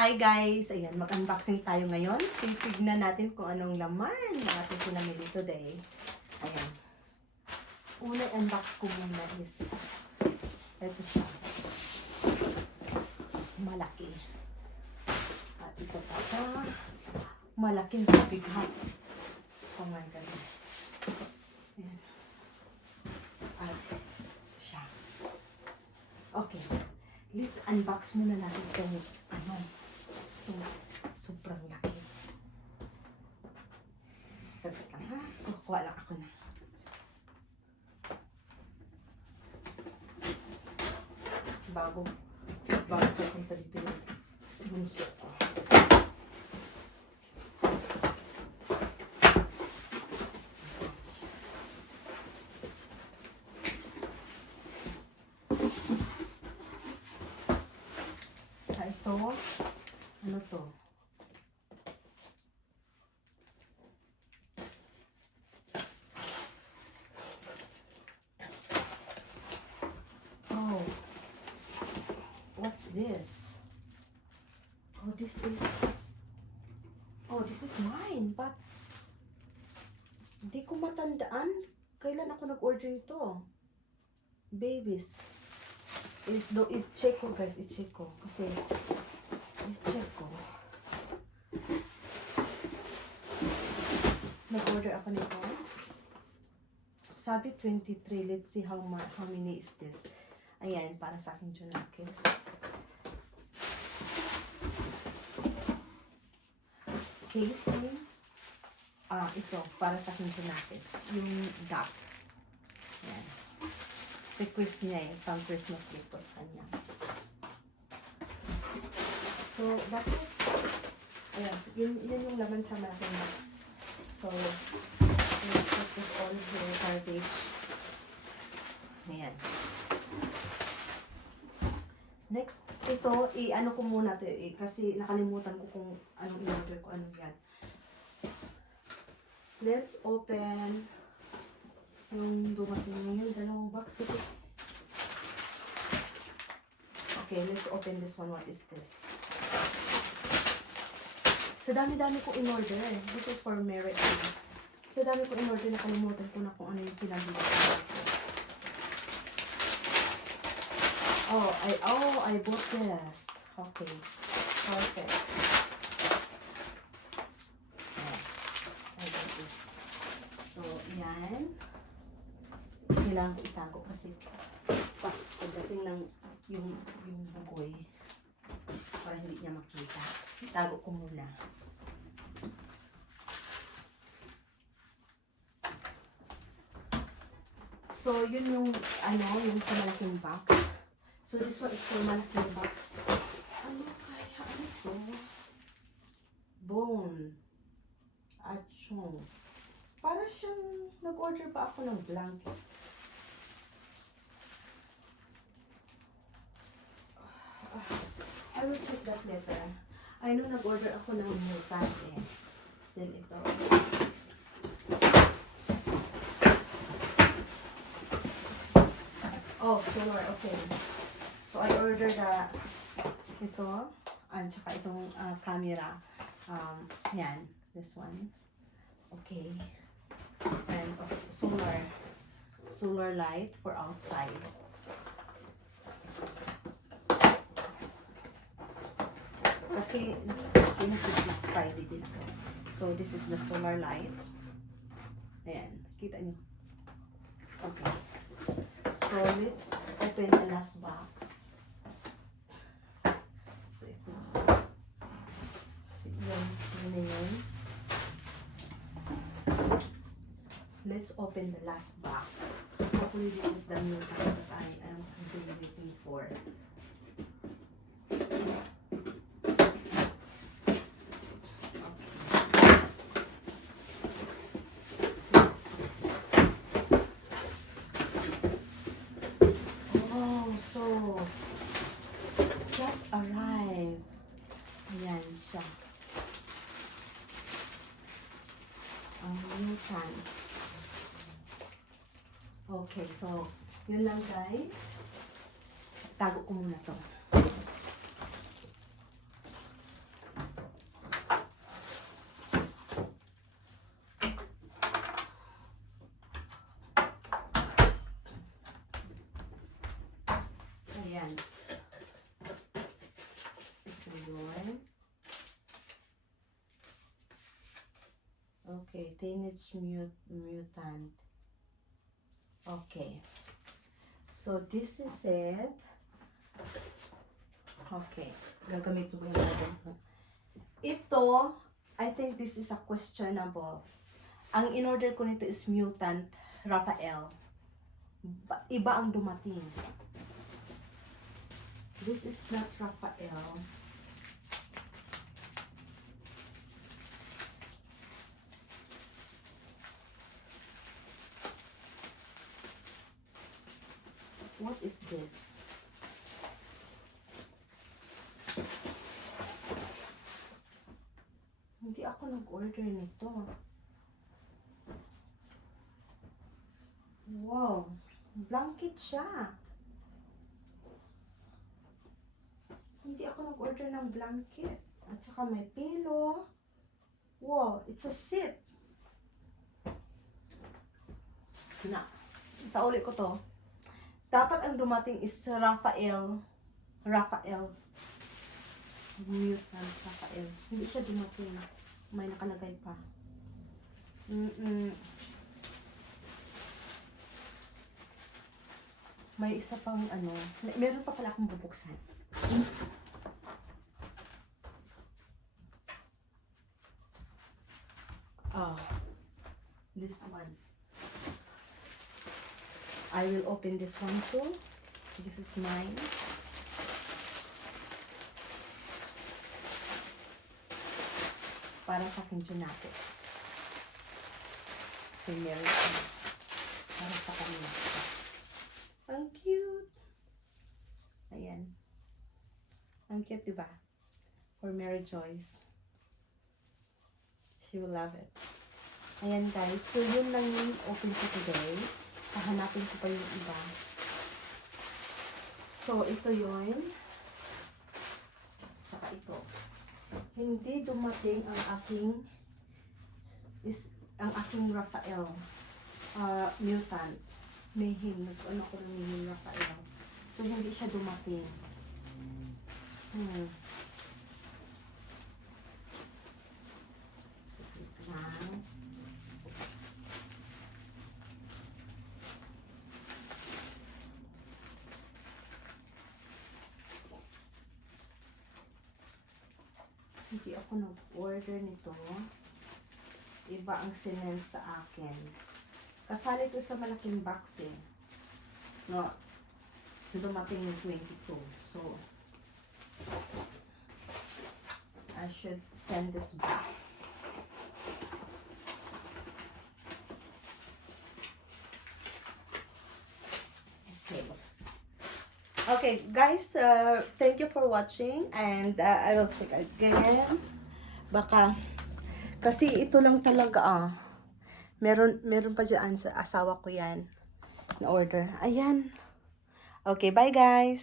Hi guys! Ayan, mag-unboxing tayo ngayon. Titignan natin kung anong laman ng ating pinamili today. Ayan. Una unbox ko muna is ito siya. Malaki. At ito pa. Malaking bigat. Oh my goodness. Ayan. At siya. Okay. Let's unbox muna natin itong sobrang laki. Saglit lang ha. Kukuha lang ako na. Bago pupunta dito yung bunso ko. Ito, ano to? Oh, what's this? Oh, this is mine, but hindi ko matandaan kailan ako nag-order ito. Babies. I-check ko guys, i-check ko. Kasi, i-check ko. Nag-order ako nito. Sabi 23. Let's see how many is this. Ayan, para sa aking Junakis. Casing. Ito, para sa aking Junakis. Yung duck. Ayan. Request niya eh, pang Christmas gift ko sa kanya. So, that's it. Ayan, yun yung laman sa malaking box. So, let's put this all here, garbage. Ayan. Next, ito, ano ko muna to kasi nakalimutan ko kung anong in-order ko, anong yan. Let's open yung dumating ngayon, dalawang box ito. Okay, let's open this one. What is this? Sa dami-dami ko in-order. This is for Merit. Sa dami ko in-order, nakalimutan ko na kung ano yung pinagdito ko. I bought this. Okay. Perfect. I got this. So, yan. Kailangan ko itago kasi pagdating ng yung bugoy para hindi niya makita. Itago ko muna. So, yun yung yung sa malaking box. So, this one is for malaking box. Ano to? Bone. Achong. Para siyang nag-order pa ako ng blanket. I will check that later. I know nag-order ako ng new pant eh. Then ito. Oh, solar. Okay. So I ordered ito. At saka itong camera. Yan. This one. Okay. And solar light for outside. Kasi yun si Black Friday din ako. So this is the solar light. Ayan, kita niyo. Okay. So let's open the last box. So ito. Yun na yun. Let's open the last box. Hopefully this is the new one that I am really waiting for. So, just arrived. Ayan siya. Ang new pan. Okay, so, yun lang guys. Tago ko muna to. Teenage Mutant. Okay. So, this is it. Okay. Gagamit ko yung ito, I think this is a questionable. Ang in-order ko nito is Mutant Raphael. Iba ang dumating. This is not Raphael. What is this? Hindi ako nag-order nito. Wow. Blanket siya. Hindi ako nag-order ng blanket. At saka may pillow. Wow, it's a seat. Na. Sa uli ko to. Dapat ang dumating is Raphael. Mutant Raphael. Hindi siya dumating. May nakalagay pa. May isa pang ano. Meron pa pala akong bubuksan. This one. I will open this one too. This is mine. Para sa akin Junatis. Si Mary Joyce. Para sa kanila. Ang cute. Ayan. Ang cute, diba? For Mary Joyce. She will love it. Ayan guys. So yun lang yung open ko today. Hahanapin ko pa yung iba. So ito yun. Tsaka ito. Hindi dumating ang aking Raphael Mutant. Mayhem. Nag-ano ko ng Mayhem Raphael. So hindi siya dumating. Hindi ako nag-order nito. Iba ang sinend sa akin. Kasali ito sa malaking box eh. No. Dumating yung 22. So, I should send this back. Okay, guys, thank you for watching and I will check again. Baka, kasi ito lang talaga meron pa dyan sa asawa ko yan na order. Ayan. Okay, bye guys.